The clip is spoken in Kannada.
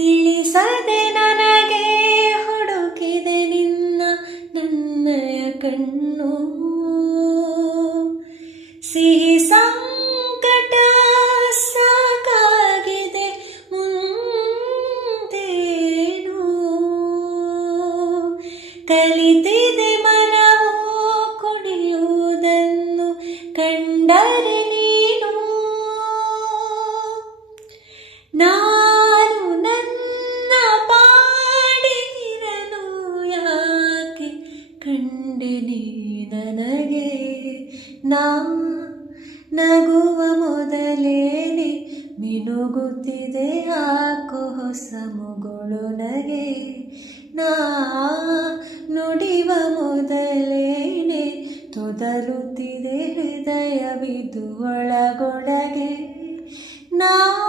ತಿಳಿಸದೆ ನನಗೆ ಹುಡುಕಿದೆ ನಿನ್ನ ನನ್ನಯ ಕಣ್ಣು. ಸಿಹಿ ಸಂಕಟ ಸಾಕಾಗಿದೆ ಮುಂದೇನು. ಕಲಿತಿದೆ ಮನವು ಕುಣಿಯುವುದನ್ನು ಕಂಡರೆ ನೀನು. ನಾನು ನನ್ನ ಪಾಡಿರಲು ಯಾಕೆ ಕಂಡೆ ನೀ ನನಗೆ. ನಾ ನಗುವ ಮೊದಲೇನೆ ಮಿನುಗುತ್ತಿದೆ ಯಾಕೋ ಹೊಸ ಮುಗುಳು ನಗೆ. ನಾ ನುಡಿವ ಮೊದಲೇನೆ ತೊದಲುತ್ತಿದೆ ಹೃದಯವಿದು ಒಳಗೊಳಗೆ. ನಾ